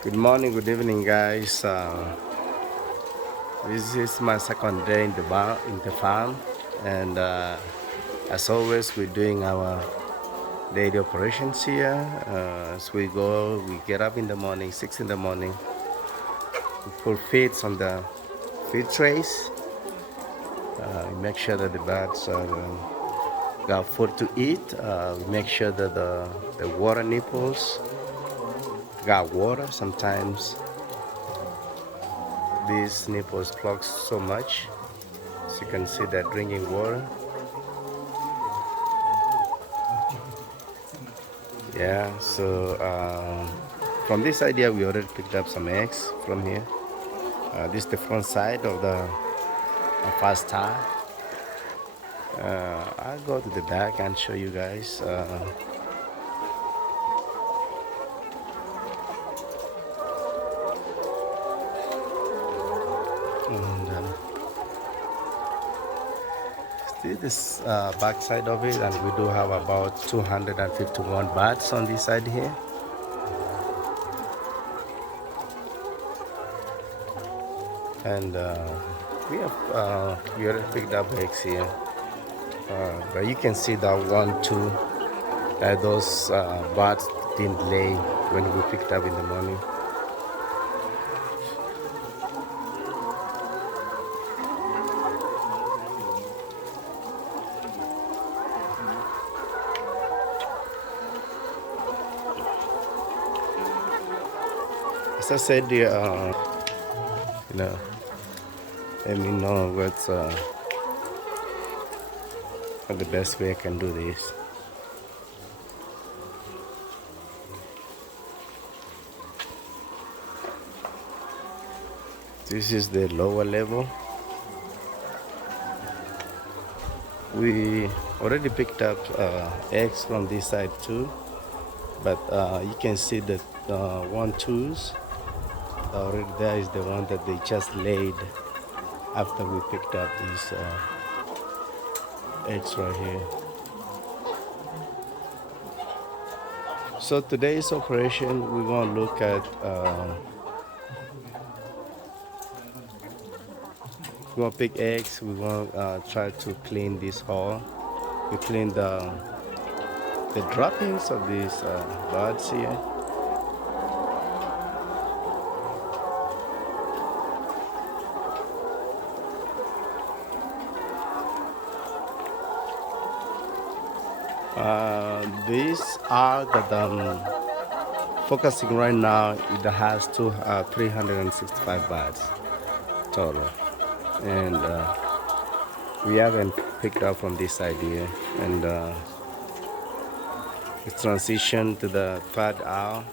Good morning, good evening, guys. This is my second day in the farm, and as always, we're doing our daily operations here. As we go, we get up in the morning, 6 in the morning. We put feeds on the feed trays. We make sure that the birds got food to eat. We make sure that the water nipples got water. Sometimes these nipples clog so much. As you can see, they're drinking water. Yeah, so from this idea, we already picked up some eggs from here. This is the front side of the first tire. I'll go to the back and show you guys. And see this back side of it, and we do have about 251 bats on this side here. And we already picked up eggs here. But you can see that one, two, those bats didn't lay when we picked up in the morning. As I said, you know, let me know what's the best way I can do this. This is the lower level. We already picked up eggs from this side too, but you can see that one twos already there is the one that they just laid after we picked up these eggs right here. So today's operation, we're going to look at we're going to pick eggs. We're going to try to clean this hole. We clean the droppings of these birds here. These are that I'm focusing right now. It has 365 birds total, and we haven't picked up from this side here, and it's transitioned to the third hour.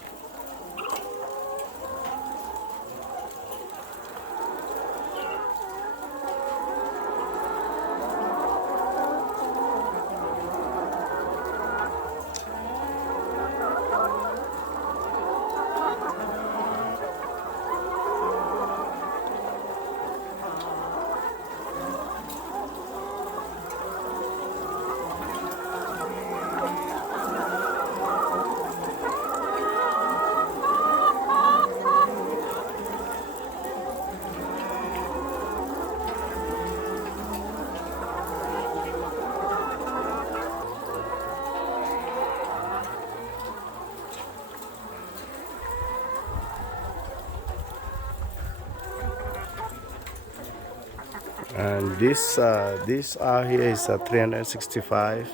And this out here is 365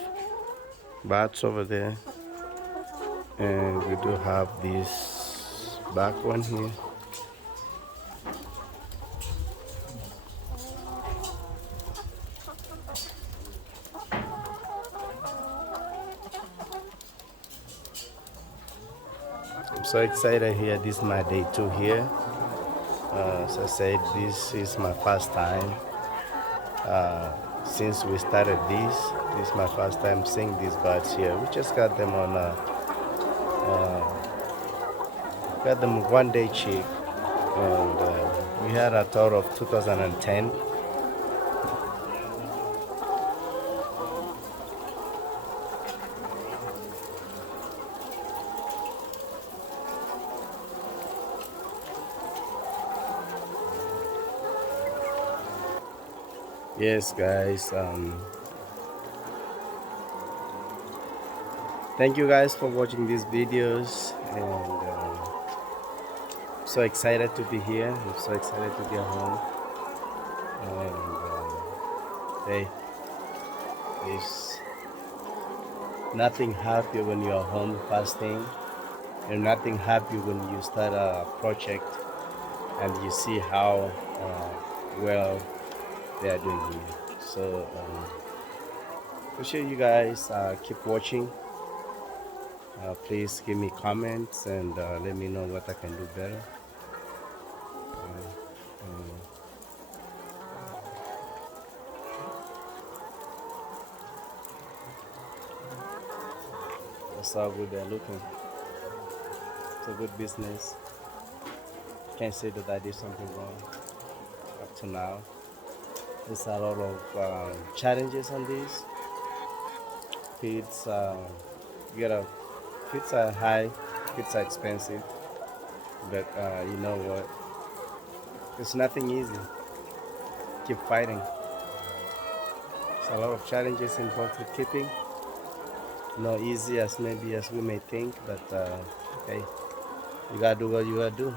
bats over there, and we do have this back one here. I'm so excited here. This is my day 2 here. As I said, this is my first time since we started this. This is my first time seeing these birds here. We just got them on got them 1-day chick, and we had a total of 2010. Yes, guys. Thank you guys for watching these videos, and so excited to be here. I'm so excited to be at home. And hey, there's nothing happy when you're home fasting, and nothing happy when you start a project and you see how well they are doing here. So appreciate you guys. Keep watching. Please give me comments and let me know what I can do better. Um, that's how good they're looking. It's a good business. Can't say that I did something wrong up to now. There's a lot of challenges on this. Feeds, you gotta, feeds are high, feeds are expensive, but you know what? It's nothing easy. Keep fighting. There's a lot of challenges involved with keeping. Not easy as maybe as we may think, but hey, you gotta do what you gotta do.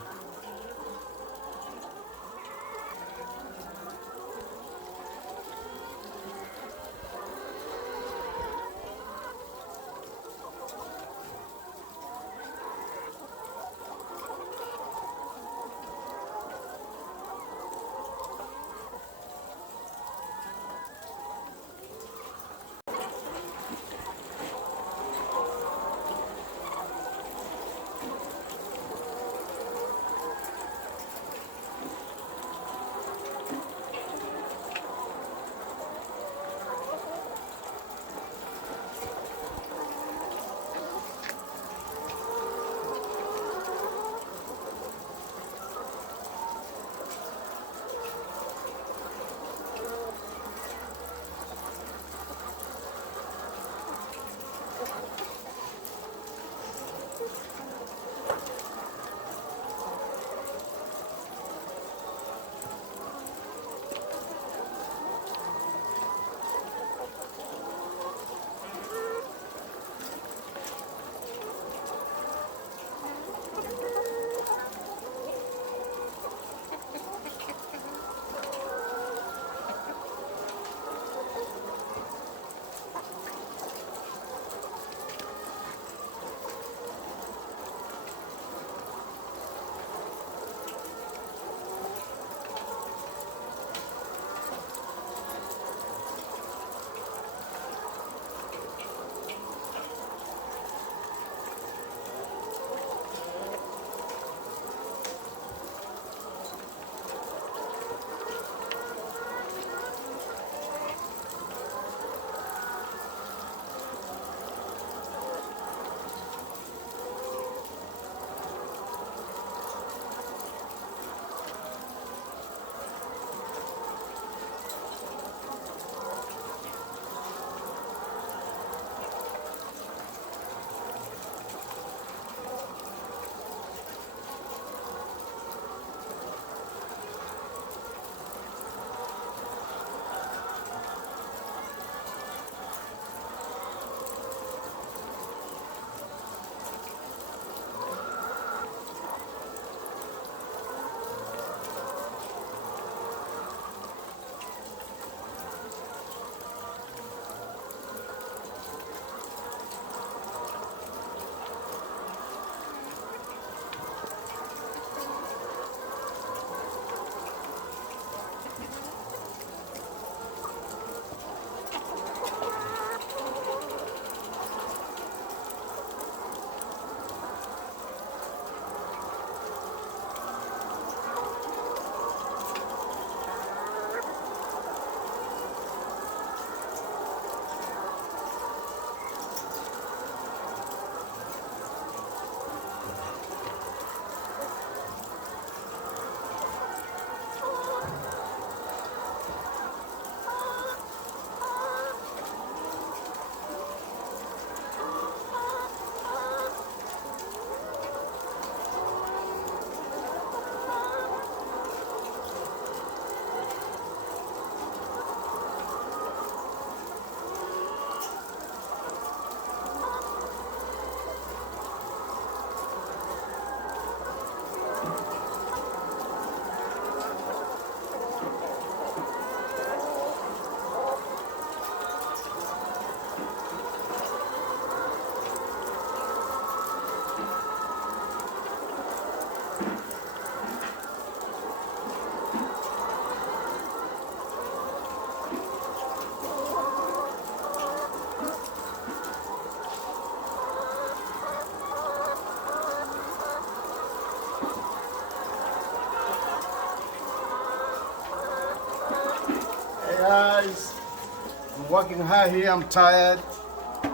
I'm working hard here, I'm tired.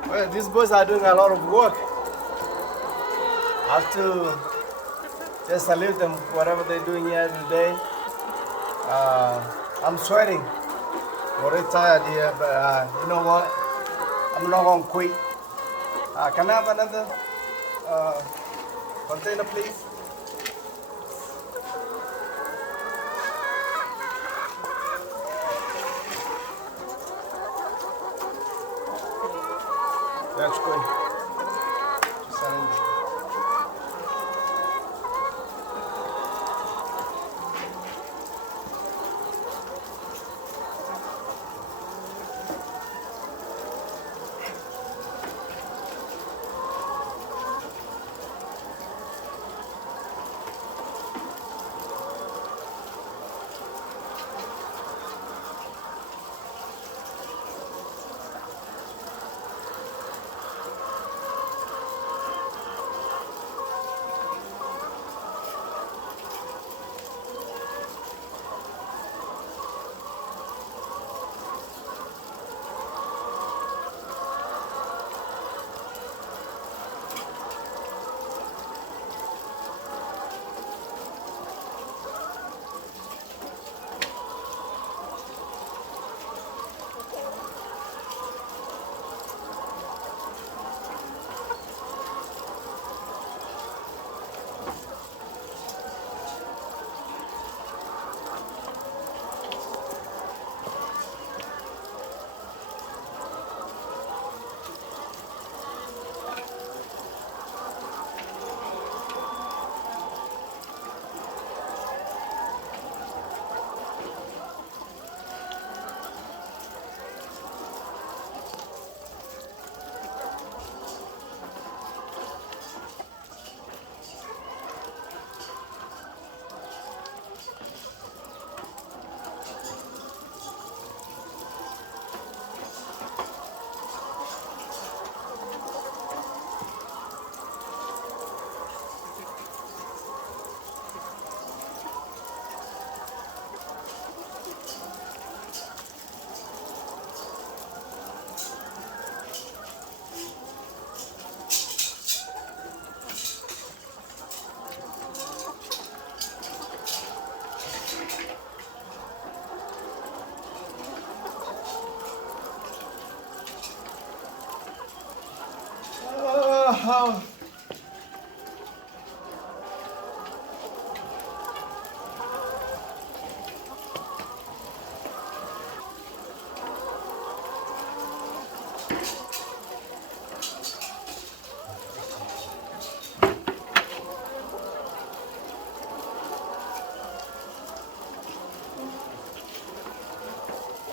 Well, these boys are doing a lot of work. I have to just salute them for whatever they're doing here every day. I'm sweating. I'm very tired here, but you know what? I'm not gonna quit. Can I have another container, please? That's good. Just send it. Oh.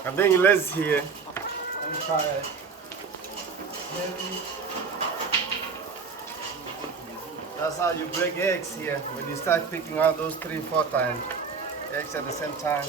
I'm being lazy here. I'm tired. That's how you break eggs here. When you start picking out those 3-4 times, eggs at the same time.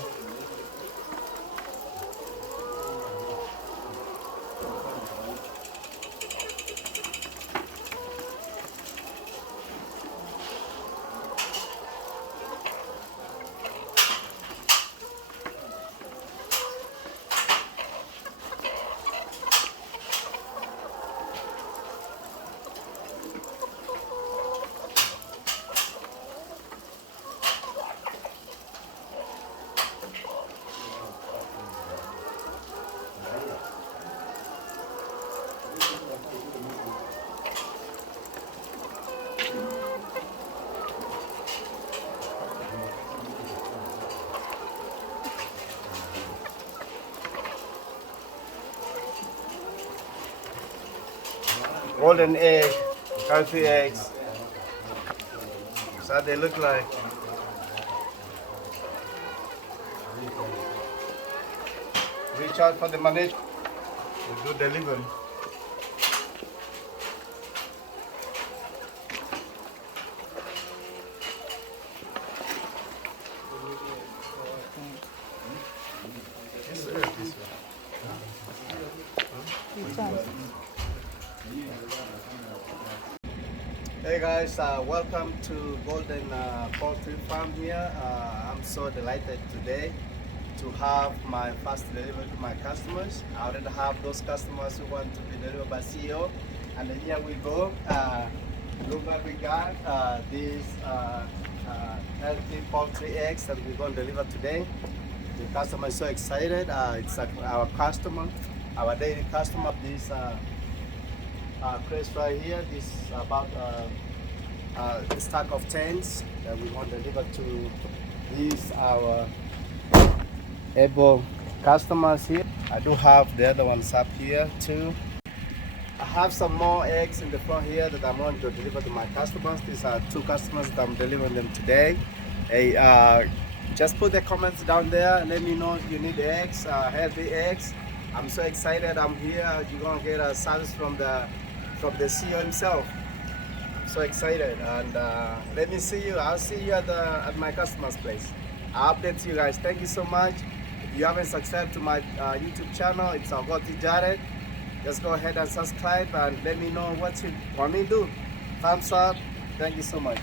Golden egg, healthy eggs. That's how they look like. Reach out for the manager. We do delivery. Hey guys, welcome to Golden Poultry Farm here. I'm so delighted today to have my fast delivery to my customers. I already have those customers who want to be delivered by CEO. And then here we go. Look what we got. These healthy poultry eggs that we're going to deliver today. The customer is so excited. It's our customer, our daily customer. This crate right here, this is about the stack of tents that we want to deliver to these our able customers here. I do have the other ones up here too. I have some more eggs in the front here that I'm going to deliver to my customers. These are 2 customers that I'm delivering them today. Hey, just put the comments down there. Let me know if you need eggs, healthy eggs. I'm so excited. I'm here. You're gonna get a service from the CEO himself. I'm so excited, and let me see you. I'll see you at my customer's place. I'll update you guys. Thank you so much. If you haven't subscribed to my YouTube channel, it's Agoti Jared. Just go ahead and subscribe and let me know what you want me to do. Thumbs up. Thank you so much.